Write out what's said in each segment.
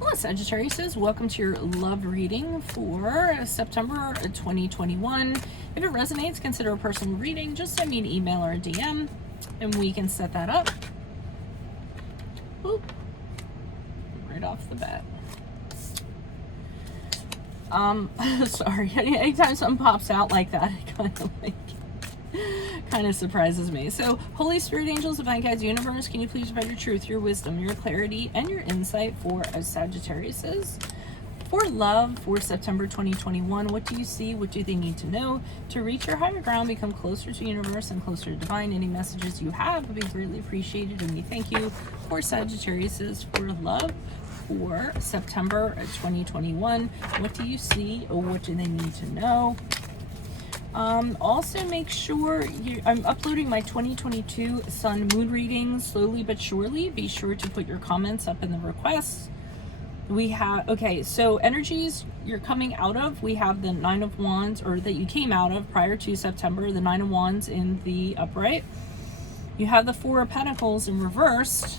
Hello, Sagittarius. Welcome to your love reading for September 2021. If it resonates, consider a personal reading. Just send me an email or a DM, and we can set that up. Boop. Right off the bat. Sorry. Anytime something pops out like that, it kind of surprises me. So, Holy Spirit, angels, divine guides, universe, can you please provide your truth, your wisdom, your clarity, and your insight for Sagittarius? For love, for September 2021, what do you see? What do they need to know to reach your higher ground, become closer to universe and closer to divine? Any messages you have would be greatly appreciated, and we thank you. For Sagittarius, for love, for September 2021, what do you see or what do they need to know? Also make sure I'm uploading my 2022 sun moon readings slowly but surely. Be sure to put your comments up in the requests. We have, okay, so energies you're coming out of, we have the Nine of Wands, or that you came out of prior to September, the Nine of Wands in the upright. You have the Four of Pentacles in reversed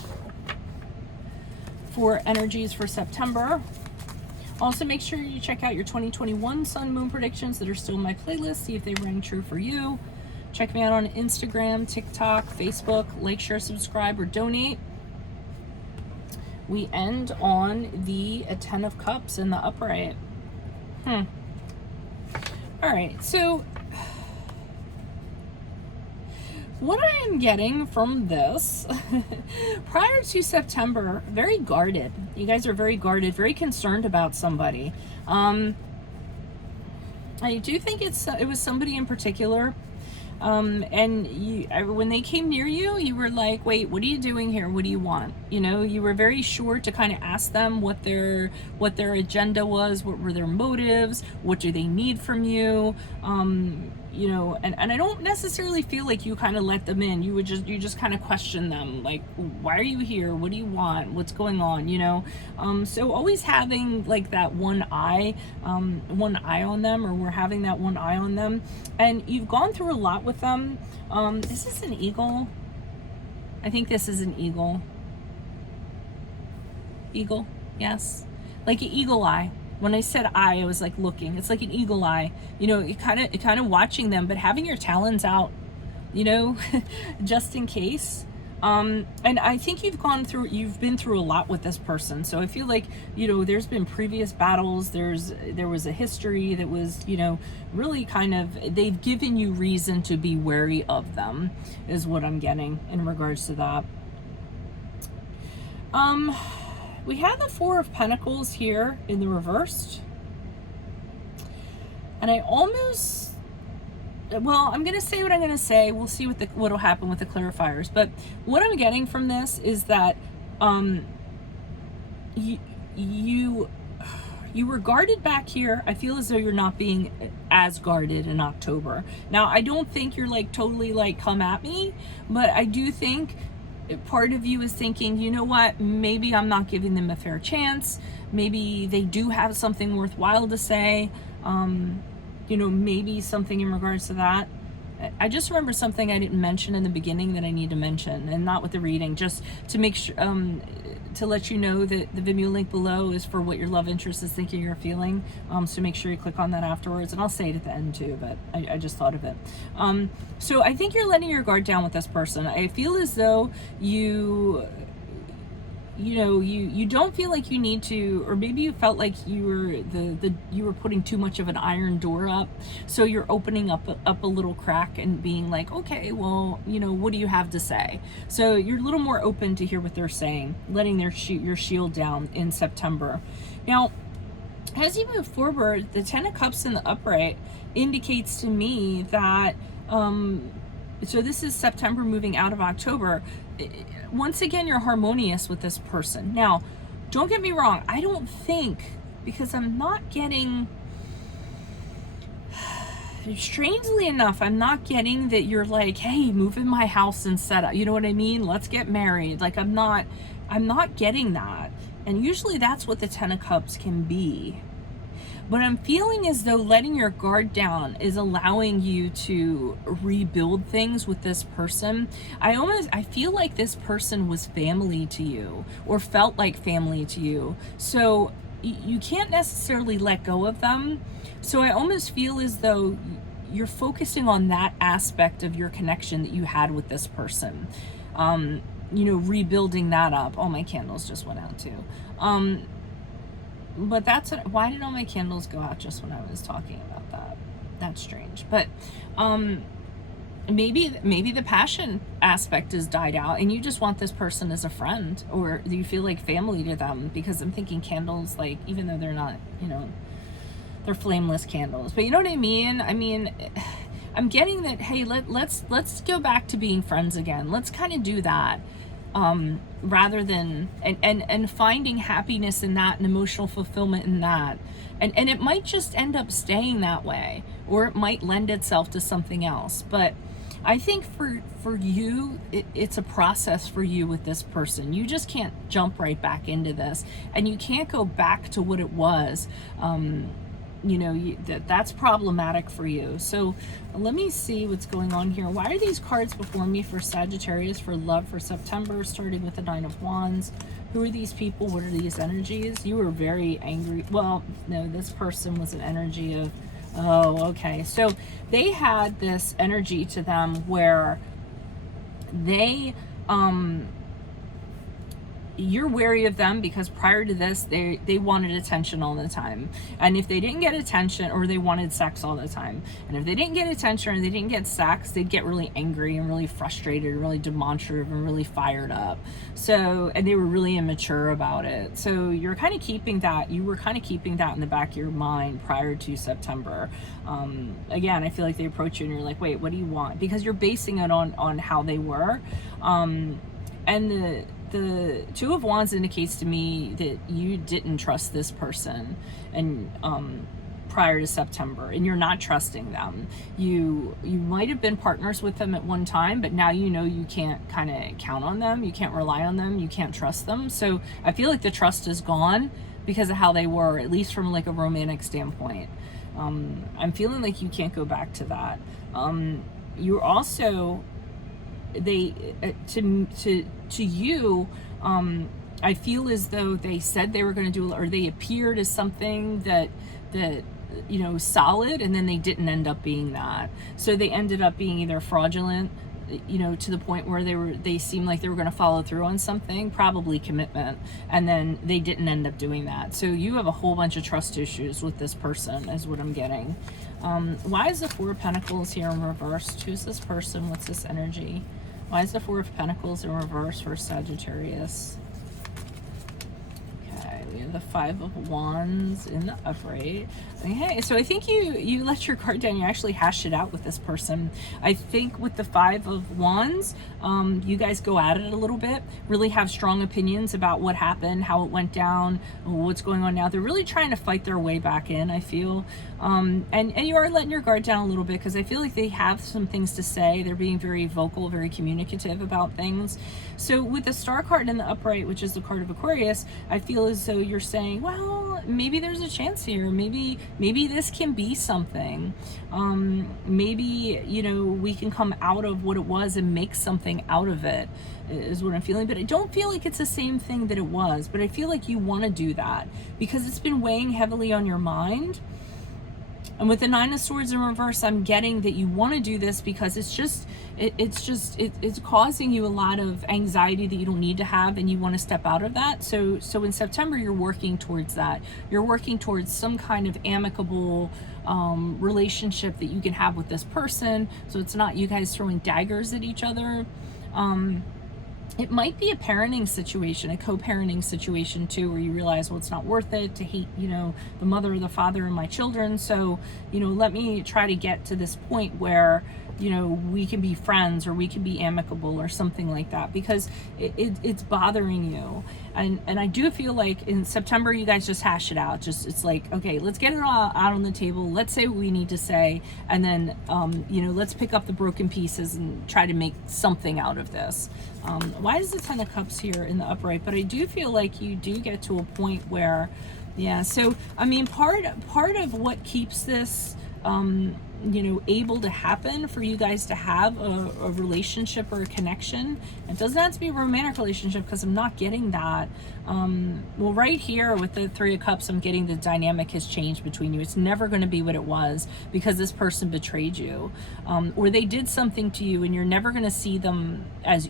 for energies for September. Also, make sure you check out your 2021 sun moon predictions that are still in my playlist. See if they ring true for you. Check me out on Instagram, TikTok, Facebook. Like, share, subscribe, or donate. We end on the Ten of Cups in the upright. All right, so what I am getting from this, prior to September, very guarded. You guys are very guarded, very concerned about somebody. I do think it was somebody in particular. And when they came near you, you were like, wait, what are you doing here? What do you want? You know, you were very sure to kind of ask them what their agenda was, what were their motives, what do they need from you? You know, and I don't necessarily feel like you kind of let them in. You just kind of question them, like, why are you here? What do you want? What's going on? You know, so always having like that one eye on them, or we're having that one eye on them. And you've gone through a lot with them. Is this an eagle? I think this is an eagle. Eagle, yes, like an eagle eye. When I said eye, I was like looking. It's like an eagle eye. You know, you kind of watching them, but having your talons out, you know, just in case. And I think you've been through a lot with this person. So I feel like, you know, there's been previous battles. There was a history that was, you know, really kind of, they've given you reason to be wary of them, is what I'm getting in regards to that. We have the Four of Pentacles here in the reversed. And I almost, well, I'm going to say what I'm going to say. We'll see what'll happen with the clarifiers. But what I'm getting from this is that you were guarded back here. I feel as though you're not being as guarded in October. Now, I don't think you're like totally like, come at me, but I do think part of you is thinking, you know what, maybe I'm not giving them a fair chance. Maybe they do have something worthwhile to say. You know, maybe something in regards to that. I just remember something I didn't mention in the beginning that I need to mention, and not with the reading, just to make sure, to let you know that the Vimeo link below is for what your love interest is thinking or feeling. So make sure you click on that afterwards, and I'll say it at the end too, but I just thought of it. So I think you're letting your guard down with this person. I feel as though you don't feel like you need to, or maybe you felt like you were putting too much of an iron door up, so you're opening up a little crack and being like, okay, well, you know, what do you have to say? So you're a little more open to hear what they're saying, letting your shield down in September. Now, as you move forward, the Ten of Cups in the upright indicates to me that so this is September moving out of October. Once again, you're harmonious with this person. Now, don't get me wrong. I don't think, because I'm not getting, strangely enough, I'm not getting that you're like, hey, move in my house and set up. You know what I mean? Let's get married. Like, I'm not getting that. And usually that's what the Ten of Cups can be. But I'm feeling as though letting your guard down is allowing you to rebuild things with this person. I feel like this person was family to you, or felt like family to you. So you can't necessarily let go of them. So I almost feel as though you're focusing on that aspect of your connection that you had with this person. You know, rebuilding that up. All my candles just went out too. But that's why did all my candles go out just when I was talking about that? That's strange. But maybe the passion aspect has died out and you just want this person as a friend, or you feel like family to them, because I'm thinking candles, like, even though they're not, you know, they're flameless candles, but you know what I mean? I mean, I'm getting that, hey, let's go back to being friends again. Let's kind of do that. Rather than, and finding happiness in that and emotional fulfillment in that. And it might just end up staying that way, or it might lend itself to something else. But I think for you, it's a process for you with this person. You just can't jump right back into this, and you can't go back to what it was. You know, that's problematic for you. So let me see what's going on here. Why are these cards before me for Sagittarius, for love, for September, starting with the Nine of Wands? Who are these people? What are these energies? You were very angry. Well, no, this person was an energy of, oh, okay. So they had this energy to them where they, you're wary of them because prior to this, they wanted attention all the time. And if they didn't get attention, or they wanted sex all the time, and if they didn't get attention or they didn't get sex, they'd get really angry and really frustrated, really demonstrative and really fired up. So, and they were really immature about it. So you were kind of keeping that in the back of your mind prior to September. Again, I feel like they approach you and you're like, wait, what do you want? Because you're basing it on how they were. And the Two of Wands indicates to me that you didn't trust this person, and prior to September, and you're not trusting them. You might have been partners with them at one time, but now you know you can't kind of count on them, you can't rely on them, you can't trust them. So I feel like the trust is gone because of how they were, at least from like a romantic standpoint. I'm feeling like you can't go back to that. You're also, to you, I feel as though they said they were going to do, or they appeared as something that you know, solid, and then they didn't end up being that. So they ended up being either fraudulent, you know, to the point where they seemed like they were going to follow through on something, probably commitment, and then they didn't end up doing that. So you have a whole bunch of trust issues with this person, is what I'm getting. Why is the Four of Pentacles here in reverse? Who's this person? What's this energy? Why is the Four of Pentacles in reverse for Sagittarius? Okay, we have the Five of Wands in the upright. Okay, so I think you let your guard down. You actually hashed it out with this person. I think with the Five of Wands, you guys go at it a little bit, really have strong opinions about what happened, how it went down, what's going on now. They're really trying to fight their way back in, I feel. And you are letting your guard down a little bit, because I feel like they have some things to say. They're being very vocal, very communicative about things. So with the Star card in the upright, which is the card of Aquarius, I feel as though you're saying, well, maybe there's a chance here. Maybe this can be something. Maybe, you know, we can come out of what it was and make something out of it, is what I'm feeling. But I don't feel like it's the same thing that it was, but I feel like you want to do that because it's been weighing heavily on your mind. And with the Nine of Swords in reverse, I'm getting that you want to do this because it's causing you a lot of anxiety that you don't need to have, and you want to step out of that. So in September, you're working towards that. You're working towards some kind of amicable relationship that you can have with this person. So it's not you guys throwing daggers at each other. It might be a parenting situation, a co-parenting situation too, where you realize, well, it's not worth it to hate, you know, the mother or the father of my children. So, you know, let me try to get to this point where, you know, we can be friends, or we can be amicable, or something like that, because it's bothering you. And I do feel like in September, you guys just hash it out. It's like, okay, let's get it all out on the table. Let's say what we need to say. And then, you know, let's pick up the broken pieces and try to make something out of this. Why is the Ten of Cups here in the upright? But I do feel like you do get to a point where, Yeah, so I mean, part of what keeps this, you know, able to happen for you guys to have a relationship or a connection. It doesn't have to be a romantic relationship, because I'm not getting that. Well, right here with the Three of Cups, I'm getting the dynamic has changed between you. It's never going to be what it was, because this person betrayed you, or they did something to you, and you're never going to see them as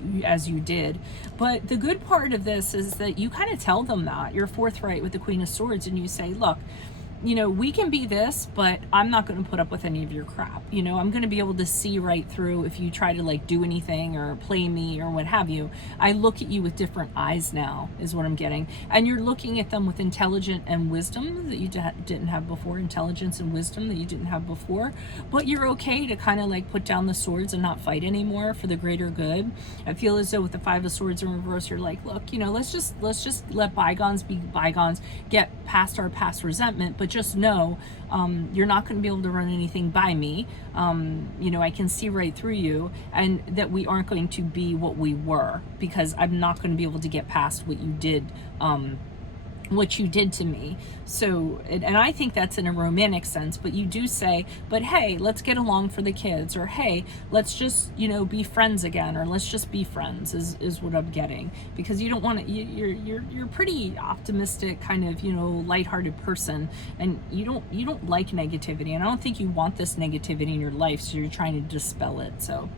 you did. But the good part of this is that you kind of tell them that. You're forthright with the Queen of Swords, and you say, look, you know, we can be this, but I'm not going to put up with any of your crap. You know, I'm going to be able to see right through if you try to like do anything or play me or what have you. I look at you with different eyes now, is what I'm getting. And you're looking at them with intelligence and wisdom that you didn't have before, intelligence and wisdom that you didn't have before. But you're okay to kind of like put down the swords and not fight anymore for the greater good. I feel as though with the Five of Swords in reverse, you're like, look, you know, let's just let bygones be bygones, get past our past resentment, but just know you're not going to be able to run anything by me. You know, I can see right through you, and that we aren't going to be what we were, because I'm not going to be able to get past what you did, to me. So, and I think that's in a romantic sense, but you do say, but hey, let's get along for the kids, or hey, let's just, you know, be friends again, or let's just be friends, is what I'm getting. Because you don't want to, you're pretty optimistic, kind of, you know, lighthearted person, and you don't like negativity, and I don't think you want this negativity in your life, so you're trying to dispel it. So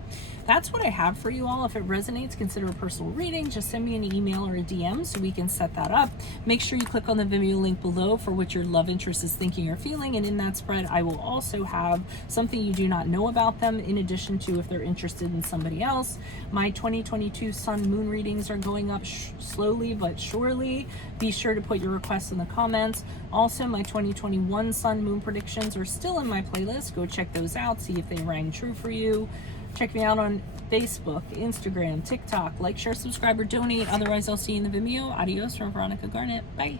that's what I have for you all. If it resonates, consider a personal reading. Just send me an email or a DM so we can set that up. Make sure you click on the Vimeo link below for what your love interest is thinking or feeling. And in that spread, I will also have something you do not know about them, in addition to if they're interested in somebody else. My 2022 Sun Moon readings are going up slowly but surely. Be sure to put your requests in the comments. Also, my 2021 Sun Moon predictions are still in my playlist. Go check those out, see if they rang true for you. Check me out on Facebook, Instagram, TikTok. Like, share, subscribe, or donate. Otherwise, I'll see you in the Vimeo. Adios from Veronica Garnett. Bye.